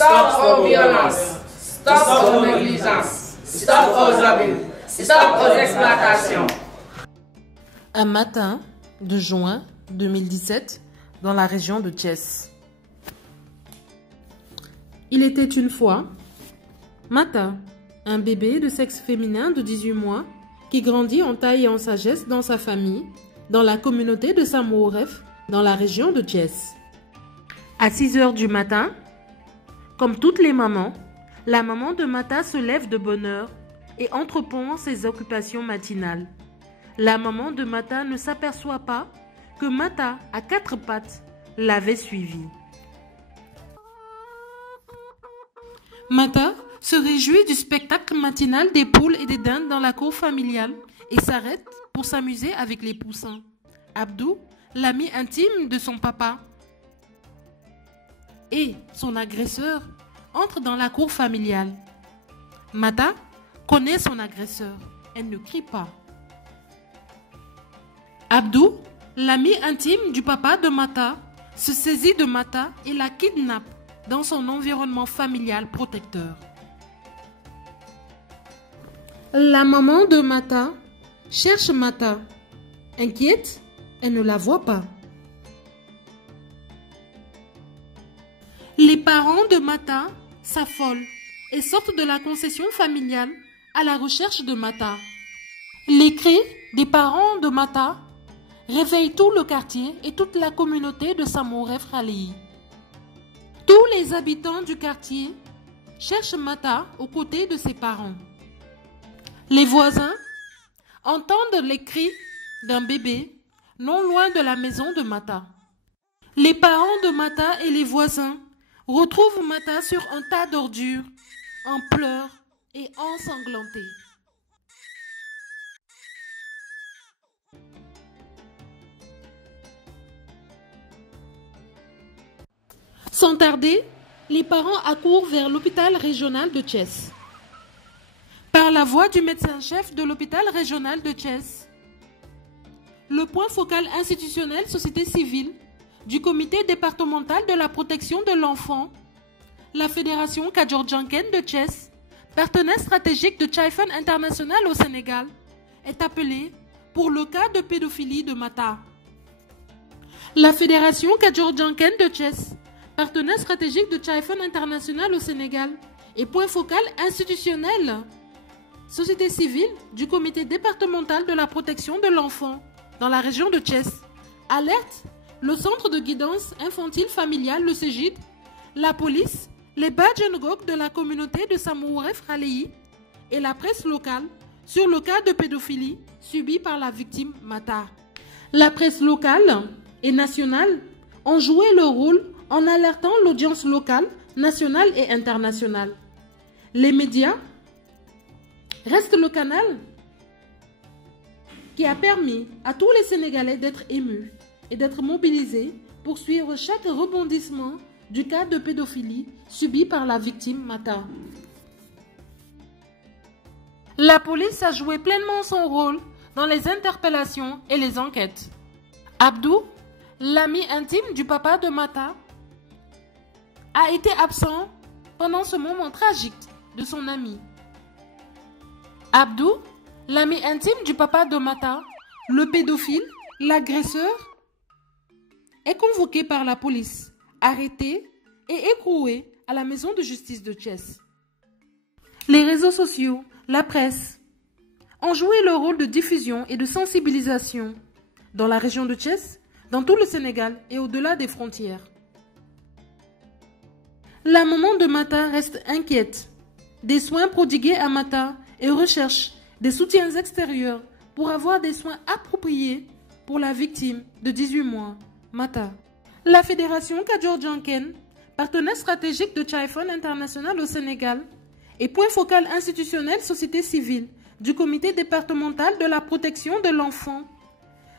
Stop aux violences. Stop aux négligences. Stop aux abus. Stop aux exploitations. Un matin de juin 2017, dans la région de Thiès. Il était une fois Mata, un bébé de sexe féminin de 18 mois qui grandit en taille et en sagesse dans sa famille, dans la communauté de Samouref, dans la région de Thiès. À 6 heures du matin, comme toutes les mamans, la maman de Mata se lève de bonne heure et entreprend ses occupations matinales. La maman de Mata ne s'aperçoit pas que Mata, à 4 pattes, l'avait suivie. Mata se réjouit du spectacle matinal des poules et des dindes dans la cour familiale et s'arrête pour s'amuser avec les poussins. Abdou, l'ami intime de son papa, et son agresseur entrent dans la cour familiale. Mata connaît son agresseur. Elle ne crie pas. Abdou, l'ami intime du papa de Mata, se saisit de Mata et la kidnappe dans son environnement familial protecteur. La maman de Mata cherche Mata. Inquiète, elle ne la voit pas. Les parents de Mata s'affolent et sortent de la concession familiale à la recherche de Mata. Les cris des parents de Mata réveillent tout le quartier et toute la communauté de Samouref Khalei. Tous les habitants du quartier cherchent Mata aux côtés de ses parents. Les voisins entendent les cris d'un bébé non loin de la maison de Mata. Les parents de Mata et les voisins retrouvent Mata sur un tas d'ordures, en pleurs et ensanglantés. Sans tarder, les parents accourent vers l'hôpital régional de Thiès. Par la voix du médecin-chef de l'hôpital régional de Thiès, le point focal institutionnel société civile du comité départemental de la protection de l'enfant, la fédération Kadior-Djanken de Thiès, partenaire stratégique de Chaifen International au Sénégal, est appelé pour le cas de pédophilie de Mata. La fédération Kadior-Djanken de Thiès, partenaire stratégique de Chaifen International au Sénégal et point focal institutionnel, société civile du comité départemental de la protection de l'enfant dans la région de Thiès, alerte le centre de guidance infantile familiale, le CEGID, la police, les Badjengok de la communauté de Samouref Khalei et la presse locale sur le cas de pédophilie subi par la victime Mata. La presse locale et nationale ont joué leur rôle en alertant l'audience locale, nationale et internationale. Les médias restent le canal qui a permis à tous les Sénégalais d'être émus et d'être mobilisés pour suivre chaque rebondissement du cas de pédophilie subi par la victime Mata. La police a joué pleinement son rôle dans les interpellations et les enquêtes. Abdou, l'ami intime du papa de Mata, a été absent pendant ce moment tragique de son ami. Abdou, l'ami intime du papa de Mata, le pédophile, l'agresseur, est convoqué par la police, arrêté et écroué à la maison de justice de Thiès. Les réseaux sociaux, la presse, ont joué leur rôle de diffusion et de sensibilisation dans la région de Thiès, dans tout le Sénégal et au-delà des frontières. La maman de Mata reste inquiète des soins prodigués à Mata et recherche des soutiens extérieurs pour avoir des soins appropriés pour la victime de 18 mois, Mata. La fédération Kadior-Djanken, partenaire stratégique de Chaifen International au Sénégal et point focal institutionnel société civile du comité départemental de la protection de l'enfant,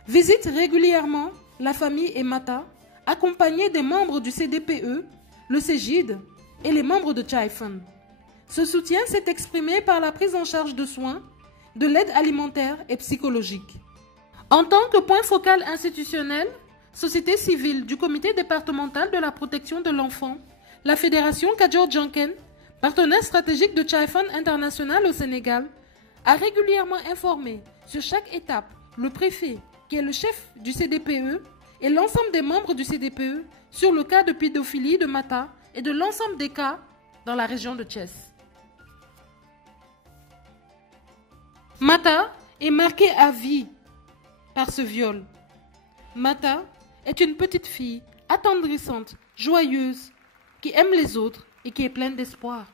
visite régulièrement la famille et Mata, accompagnés des membres du CDPE, le CEGID et les membres de Chaifen. Ce soutien s'est exprimé par la prise en charge de soins, de l'aide alimentaire et psychologique. En tant que point focal institutionnel, société civile du comité départemental de la protection de l'enfant, La fédération Kadior Djanken, partenaire stratégique de Chaifan International au Sénégal, a régulièrement informé sur chaque étape le préfet, qui est le chef du CDPE, et l'ensemble des membres du CDPE sur le cas de pédophilie de Mata et de l'ensemble des cas dans la région de Thiès. Mata est marquée à vie par ce viol. Mata est une petite fille attendrissante, joyeuse, qui aime les autres et qui est pleine d'espoir.